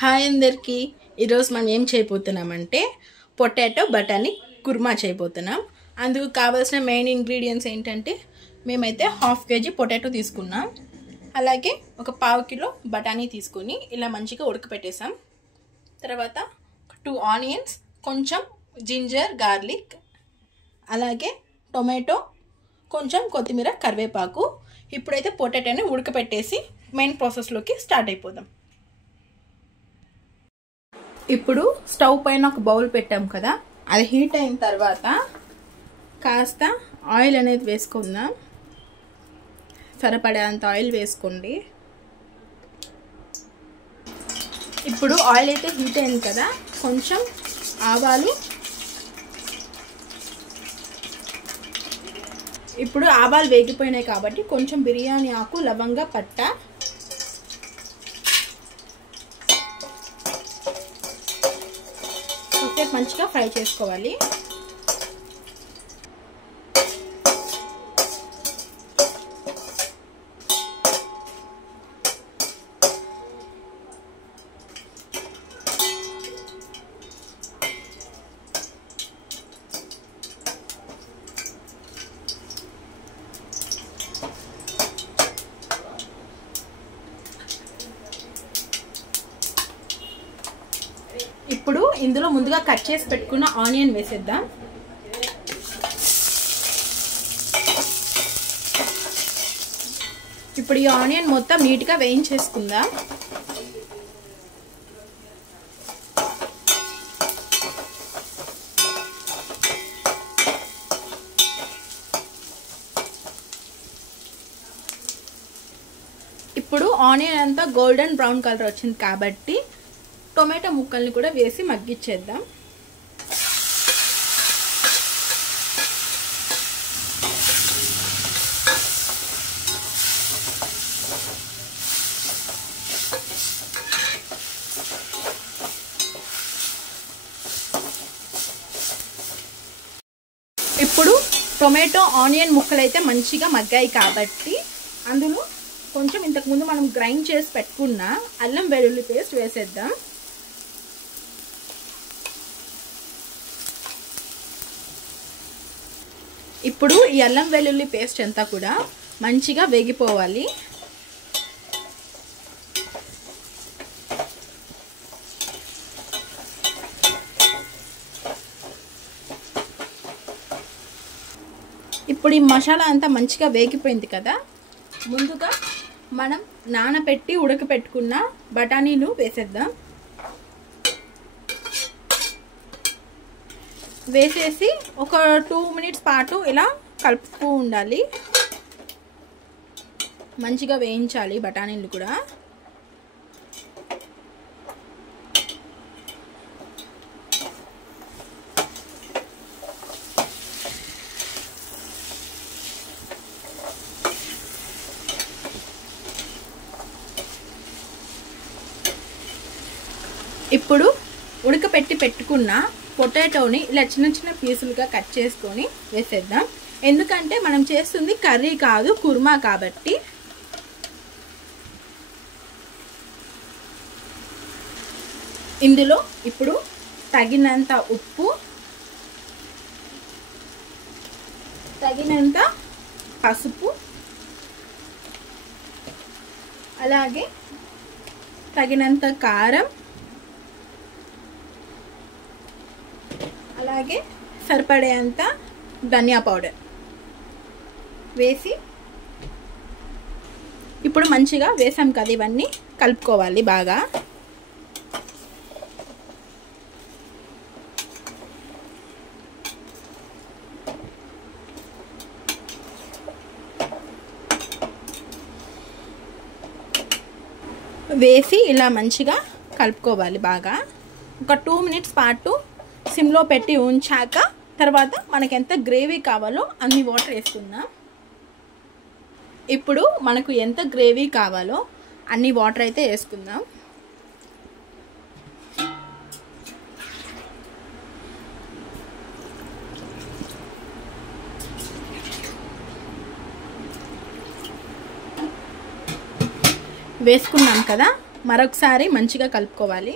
Hi అందరికీ ఈరోజు మనం ఏం చేయబోతున్నామంటే పొటాటో బఠానీ కుర్మా చేయబోతున్నాం. అందుకు కావాల్సిన మెయిన్ ఇంగ్రీడియంట్స్ ఏంటంటే మేమైతే 1/2 kg పొటాటో తీసుకున్నాం. అలాగే ఒక 1/2 kg బఠానీ తీసుకొని ఇలా మంచిగా ఉడకపెట్టేసాం. తర్వాత 2 ఆనియన్స్, కొంచెం జింజర్ గార్లిక్, అలాగే టొమాటో, కొంచెం కొత్తిమీర, కరివేపాకు. ఇప్పుడైతే పొటాటోని ఉడకపెట్టేసి మెయిన్ ప్రాసెస్లోకి స్టార్ట్ అయిపోదాం. ఇప్పుడు స్టవ్ పైన ఒక బౌల్ పెట్టాం కదా, అది హీట్ అయిన తర్వాత కాస్త ఆయిల్ అనేది వేసుకుందాం. సరిపడేంత ఆయిల్ వేసుకోండి. ఇప్పుడు ఆయిల్ అయితే హీట్ అయింది కదా, కొంచెం ఆవాలు. ఇప్పుడు ఆవాలు వేగిపోయినాయి కాబట్టి కొంచెం బిర్యానీ ఆకు, లవంగ, పట్ట, మంచిగా ఫ్రై చేసుకోవాలి. ఇప్పుడు ఇందులో ముందుగా కట్ చేసి పెట్టుకున్న ఆనియన్ వేసేద్దాం. ఇప్పుడు ఈ ఆనియన్ మొత్తం నీట్గా వేయించేసుకుందాం. ఇప్పుడు ఆనియన్ అంతా గోల్డెన్ బ్రౌన్ కలర్ వచ్చింది కాబట్టి టొమాటో ముక్కల్ని కూడా వేసి మగ్గిచ్చేద్దాం. ఇప్పుడు టొమాటో ఆనియన్ ముక్కలు అయితే మంచిగా మగ్గాయి కాబట్టి అందులో కొంచెం ఇంతకుముందు మనం గ్రైండ్ చేసి పెట్టుకున్న అల్లం వెల్లుల్లి పేస్ట్ వేసేద్దాం. ఇప్పుడు ఈ అల్లం వెల్లుల్లి పేస్ట్ అంతా కూడా మంచిగా వేగిపోవాలి. ఇప్పుడు ఈ మసాలా అంతా మంచిగా వేగిపోయింది కదా, ముందుగా మనం నానబెట్టి ఉడకపెట్టుకున్న బఠానీలు వేసేద్దాం. వేసేసి ఒక 2 minutes పాటు ఇలా కలుపుతూ ఉండాలి. మంచిగా వేయించాలి బఠానీలు కూడా. ఇప్పుడు ఉడకపెట్టి పెట్టుకున్న పొటాటోని ఇలా చిన్న చిన్న పీసులుగా కట్ చేసుకొని వేసేద్దాం. ఎందుకంటే మనం చేస్తుంది కర్రీ కాదు, కుర్మా కాబట్టి. ఇందులో ఇప్పుడు తగినంత ఉప్పు, తగినంత పసుపు, అలాగే తగినంత కారం, అలాగే సరిపడేంత ధనియా పౌడర్ వేసి ఇప్పుడు మంచిగా వేసాం కదా, ఇవన్నీ కలుపుకోవాలి బాగా. వేసి ఇలా మంచిగా కలుపుకోవాలి బాగా. ఒక 2 minutes పాటు సిమ్లో పెట్టి ఉంచాక తర్వాత మనకి ఎంత గ్రేవీ కావాలో అన్ని వాటర్ వేసుకుందాం. ఇప్పుడు మనకు ఎంత గ్రేవీ కావాలో అన్ని వాటర్ అయితే వేసుకుందాం. వేసుకున్నాం కదా, మరొకసారి మంచిగా కలుపుకోవాలి.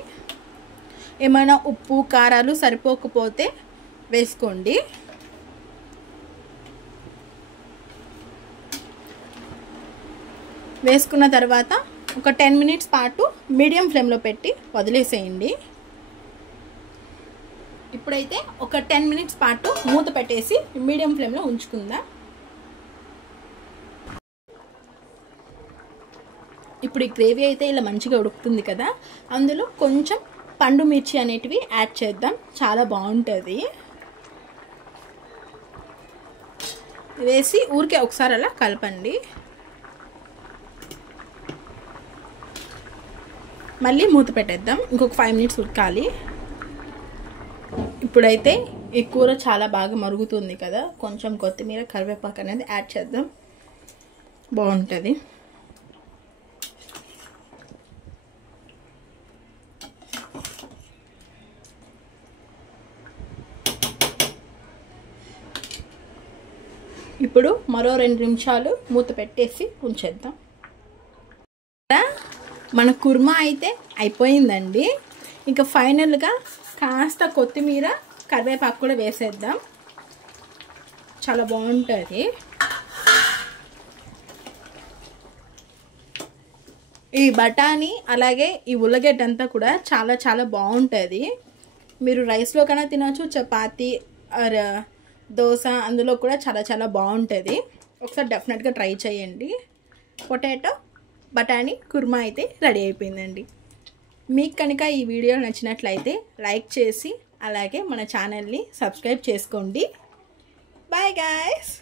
ఏమైనా ఉప్పు కారాలు సరిపోకపోతే వేసుకోండి. వేసుకున్న తర్వాత ఒక 10 మినిట్స్ పాటు మీడియం ఫ్లేమ్లో పెట్టి వదిలేసేయండి. ఇప్పుడైతే ఒక 10 మినిట్స్ పాటు మూత పెట్టేసి మీడియం ఫ్లేమ్లో ఉంచుకుందాం. ఇప్పుడు ఈ గ్రేవీ అయితే ఇలా మంచిగా ఉడుకుతుంది కదా, అందులో కొంచెం పండు మిర్చి అనేటివి యాడ్ చేద్దాం. చాలా బాగుంటుంది. వేసి ఊరికే ఒకసారి అలా కలపండి. మళ్ళీ మూత పెట్టేద్దాం. ఇంకొక 5 మినిట్స్ ఉడకాలి. ఇప్పుడైతే ఈ కూర చాలా బాగా మరుగుతుంది కదా, కొంచెం కొత్తిమీర కరివేపాకు అనేది యాడ్ చేద్దాం. బాగుంటుంది. ఇప్పుడు మరో 2 నిమిషాలు మూత పెట్టేసి ఉంచేద్దాం. మన కుర్మా అయితే అయిపోయిందండి. ఇంకా ఫైనల్గా కాస్త కొత్తిమీర కరివేపాకు కూడా వేసేద్దాం. చాలా బాగుంటుంది. ఈ బఠానీ అలాగే ఈ ఉల్లగడ్డ అంతా కూడా చాలా చాలా బాగుంటుంది. మీరు రైస్లో కన్నా తినచ్చు, చపాతీ ఆర్ దోశ అందులో కూడా చాలా చాలా బాగుంటుంది. ఒకసారి డెఫినెట్గా ట్రై చేయండి. పొటాటో బఠానీ కుర్మా అయితే రెడీ అయిపోయిందండి. మీకు కనుక ఈ వీడియో నచ్చినట్లయితే లైక్ చేసి అలాగే మన ఛానల్ని సబ్స్క్రైబ్ చేసుకోండి. Bye guys.